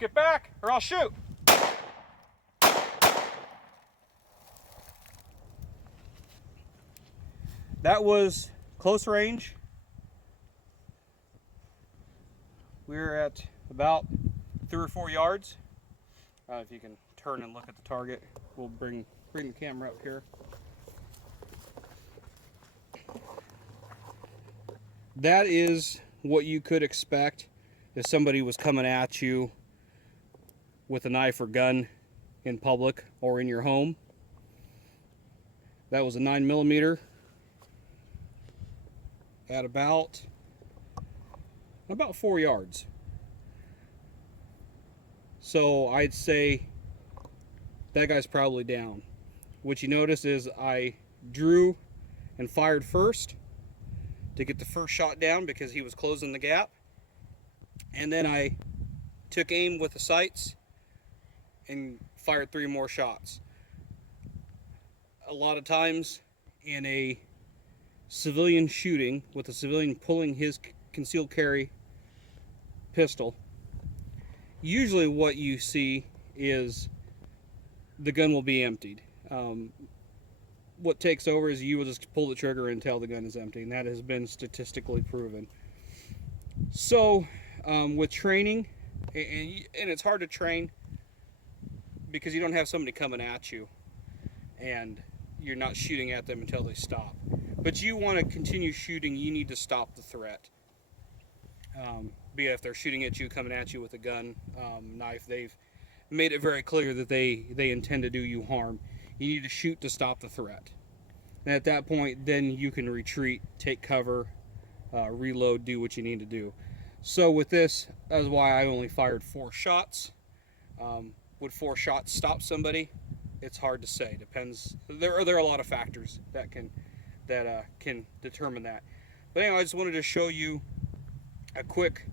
Get back or I'll shoot. That was close range. We're at about 3 or 4 yards. If you can turn and look at the target, we'll bring the camera up here. That is what you could expect if somebody was coming at you with a knife or gun in public or in your home. That was a 9mm at about 4 yards. So I'd say that guy's probably down. What you notice is I drew and fired first to get the first shot down because he was closing the gap. And then I took aim with the sights and fired 3 more shots. A lot of times in a civilian shooting with a civilian pulling his concealed carry pistol, usually what you see is the gun will be emptied. What takes over is you will just pull the trigger until the gun is empty, and that has been statistically proven. So with training, and it's hard to train because you don't have somebody coming at you and you're not shooting at them until they stop. But you want to continue shooting, you need to stop the threat. Be it if they're shooting at you, coming at you with a gun, knife, they've made it very clear that they intend to do you harm. You need to shoot to stop the threat. And at that point, then you can retreat, take cover, reload, do what you need to do. So with this, that's why I only fired 4 shots. Would 4 shots stop somebody? It's hard to say. Depends. There are a lot of factors that can determine that. But anyway, I just wanted to show you a quick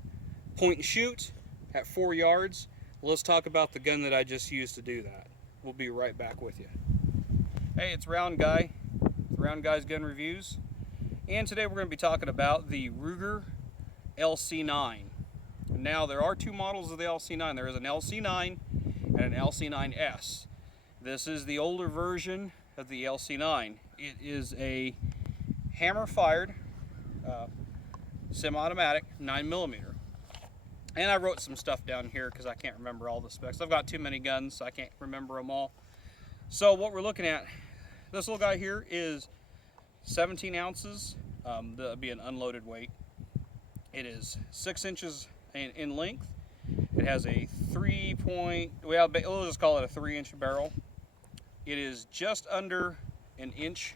point and shoot at 4 yards. Let's talk about the gun that I just used to do that. We'll be right back with you. Hey, it's Round Guy. It's Round Guy's Gun Reviews. And today we're going to be talking about the Ruger LC9. Now, there are 2 models of the LC9. There is an LC9 and an LC9S. This is the older version of the LC9. It is a hammer-fired, semi-automatic 9mm. And I wrote some stuff down here because I can't remember all the specs. I've got too many guns, so I can't remember them all. So what we're looking at, this little guy here is 17 ounces. That'll be an unloaded weight. It is 6 inches in length. It has a we'll just call it a 3-inch barrel. It is just under an inch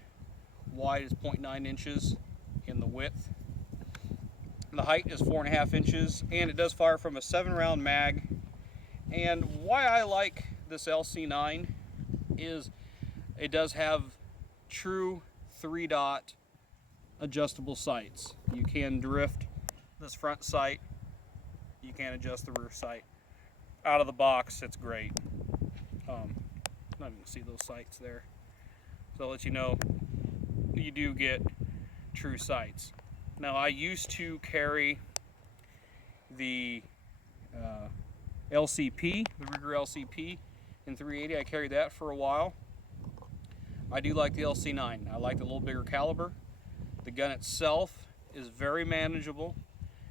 wide. It's 0.9 inches in the width. The height is 4.5 inches, and it does fire from a 7-round mag. And why I like this LC9 is it does have true 3-dot adjustable sights. You can drift this front sight. You can adjust the rear sight. Out of the box, it's great. Not even see those sights there. So I'll let you know you do get true sights. Now, I used to carry the LCP, the Ruger LCP in 380. I carried that for a while. I do like the LC9. I like the little bigger caliber. The gun itself is very manageable.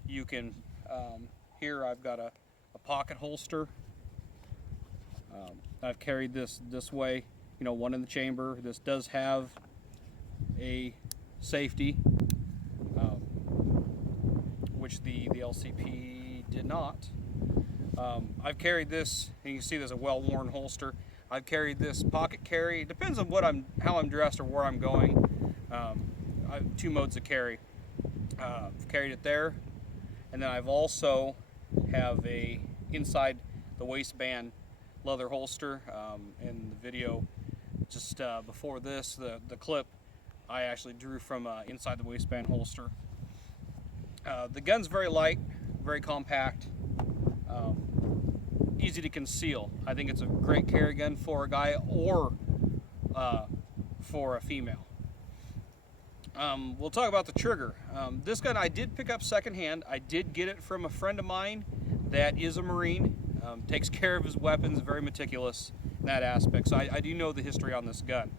You can, here I've got a pocket holster. I've carried this way, one in the chamber. This does have a safety, which the LCP did not. I've carried this, and you can see there's a well-worn holster. I've carried this pocket carry. It depends on how I'm dressed or where I'm going. I have 2 modes of carry. I've carried it there, and then I've also have a inside the waistband leather holster. In the video just before this, the clip, I actually drew from inside the waistband holster. The gun's very light, very compact, easy to conceal. I think it's a great carry gun for a guy or for a female. We'll talk about the trigger. This gun I did pick up secondhand. I did get it from a friend of mine that is a Marine. Takes care of his weapons, very meticulous in that aspect. So I do know the history on this gun.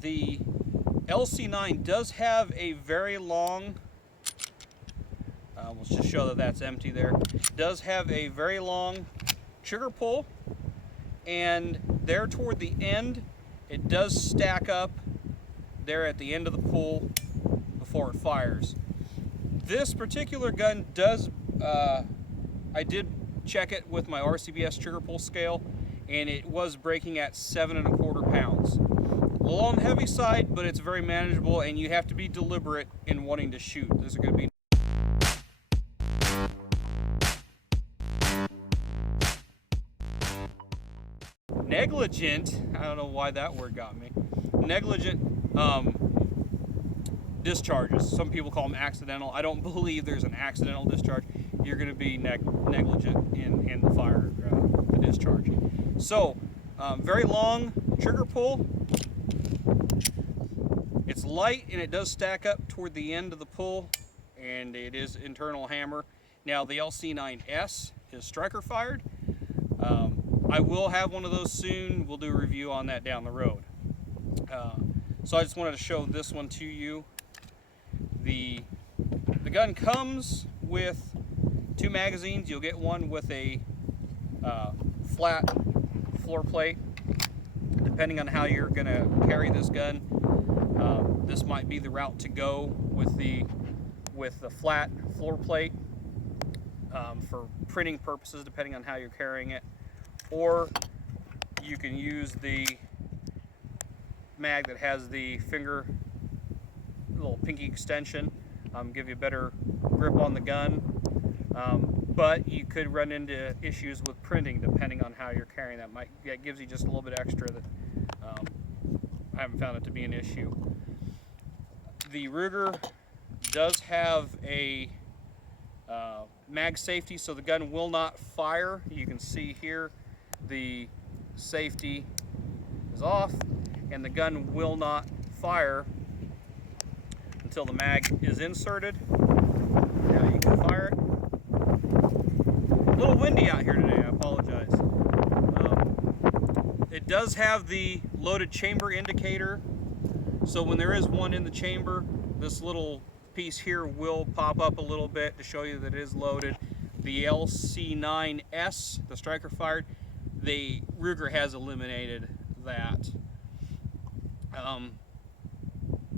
The LC9 does have a very long, let's just show that that's empty there, does have a very long trigger pull, and there toward the end it does stack up there at the end of the pull before it fires. This particular gun does, I did check it with my RCBS trigger pull scale, and it was breaking at 7¼ pounds. A little on the heavy side, but it's very manageable, and you have to be deliberate in wanting to shoot. There's going to be negligent, I don't know why that word got me, negligent discharges. Some people call them accidental. I don't believe there's an accidental discharge. You're going to be negligent in the fire, the discharge. So, very long trigger pull. It's light and it does stack up toward the end of the pull, and it is internal hammer. Now the LC9S is striker fired. I will have one of those soon. We'll do a review on that down the road. So I just wanted to show this one to you. The gun comes with 2 magazines. You'll get one with a flat floor plate. Depending on how you're going to carry this gun, this might be the route to go with the flat floor plate for printing purposes, depending on how you're carrying it. Or you can use the mag that has the finger, little pinky extension, give you a better grip on the gun. But you could run into issues with printing depending on how you're carrying that. That gives you just a little bit extra that I haven't found it to be an issue. The Ruger does have a mag safety, so the gun will not fire. You can see here the safety is off, and the gun will not fire until the mag is inserted. Now you can fire it. A little windy out here today, I apologize. It does have the loaded chamber indicator, so when there is one in the chamber, this little piece here will pop up a little bit to show you that it is loaded. The LC9S, the striker fired, the Ruger has eliminated that.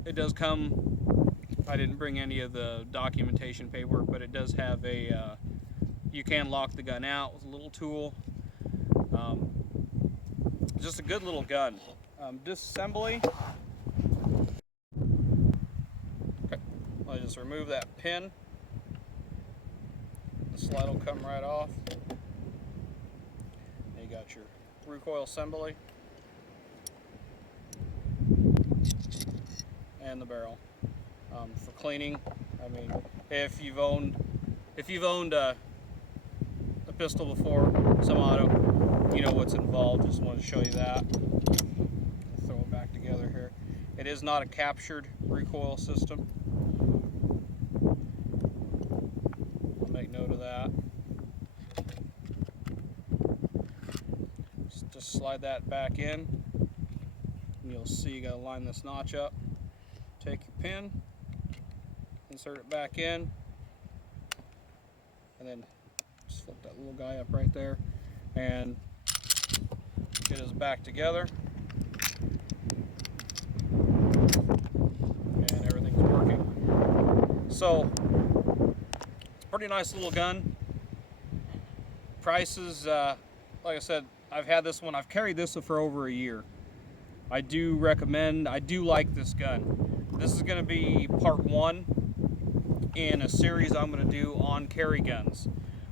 It does come, I didn't bring any of the documentation paperwork, but it does have a, you can lock the gun out with a little tool. Just a good little gun. Disassembly. Okay, I'll just remove that pin. The slide will come right off. And you got your recoil assembly and the barrel. For cleaning, I mean, if you've owned a pistol before, some auto, you know what's involved. Just want to show you that. Throw it back together here. It is not a captured recoil system. I'll make note of that. Just slide that back in, and you'll see you got to line this notch up. Take your pin, insert it back in, and then just flip that little guy up right there, and get us back together, and everything's working. So it's a pretty nice little gun. Prices, like I said, I've had this one, I've carried this one for over a year. I do recommend, I do like this gun. This is going to be part 1 in a series I'm going to do on carry guns.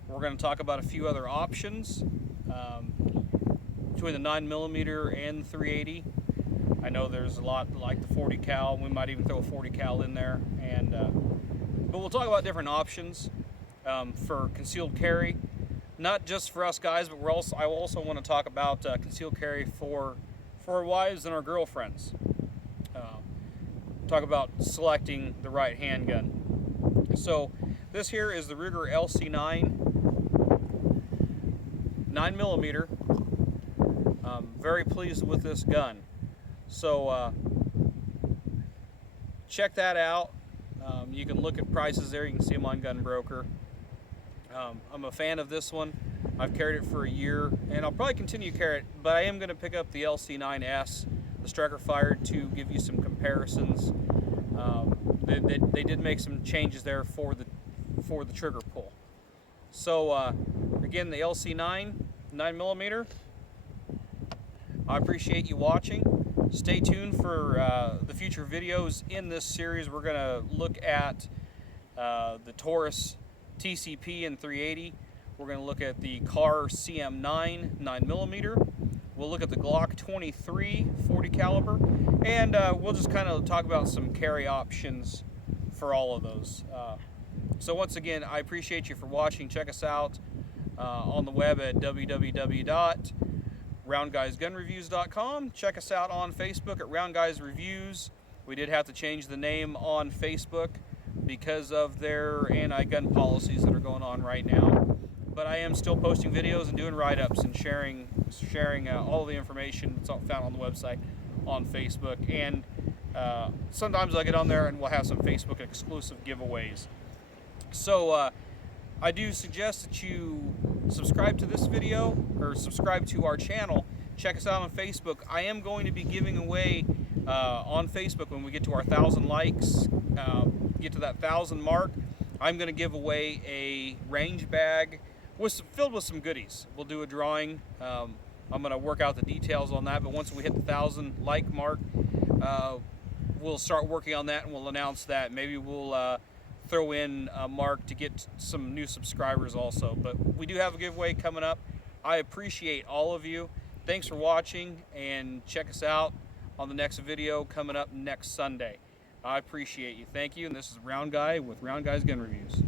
We're going to talk about a few other options between the 9mm and 380. I know there's a lot like the 40 cal. We might even throw a 40 cal in there, and but we'll talk about different options for concealed carry, not just for us guys, but I also want to talk about concealed carry for our wives and our girlfriends. Talk about selecting the right handgun. So this here is the Ruger LC9. 9mm. Very pleased with this gun. So check that out. You can look at prices there. You can see them on Gun Broker. I'm a fan of this one. I've carried it for a year, and I'll probably continue to carry it, but I am going to pick up the LC9S, the striker fired, to give you some comparisons. They did make some changes there for the trigger pull. So again, the LC9 9mm. I appreciate you watching. Stay tuned for the future videos in this series. We're going to look at the Taurus TCP and 380. We're going to look at the Car CM9 9mm. We'll look at the Glock 23 40 caliber, and we'll just kind of talk about some carry options for all of those. So once again, I appreciate you for watching. Check us out on the web at www.roundguysgunreviews.com. Check us out on Facebook at Round Guys Reviews. We did have to change the name on Facebook because of their anti-gun policies that are going on right now. But I am still posting videos and doing write-ups and sharing all the information that's found on the website on Facebook. And sometimes I get on there and we'll have some Facebook exclusive giveaways. So I do suggest that you subscribe to this video or subscribe to our channel. Check us out on Facebook. I am going to be giving away on Facebook when we get to our 1,000 likes, get to that 1,000 mark. I'm going to give away a range bag filled with some goodies. We'll do a drawing. I'm going to work out the details on that, but once we hit the 1,000 like mark, we'll start working on that and we'll announce that. Maybe we'll throw in a mark to get some new subscribers also. But we do have a giveaway coming up. I appreciate all of you. Thanks for watching, and check us out on the next video coming up next Sunday. I appreciate you. Thank you, and this is Round Guy with Round Guys Gun Reviews.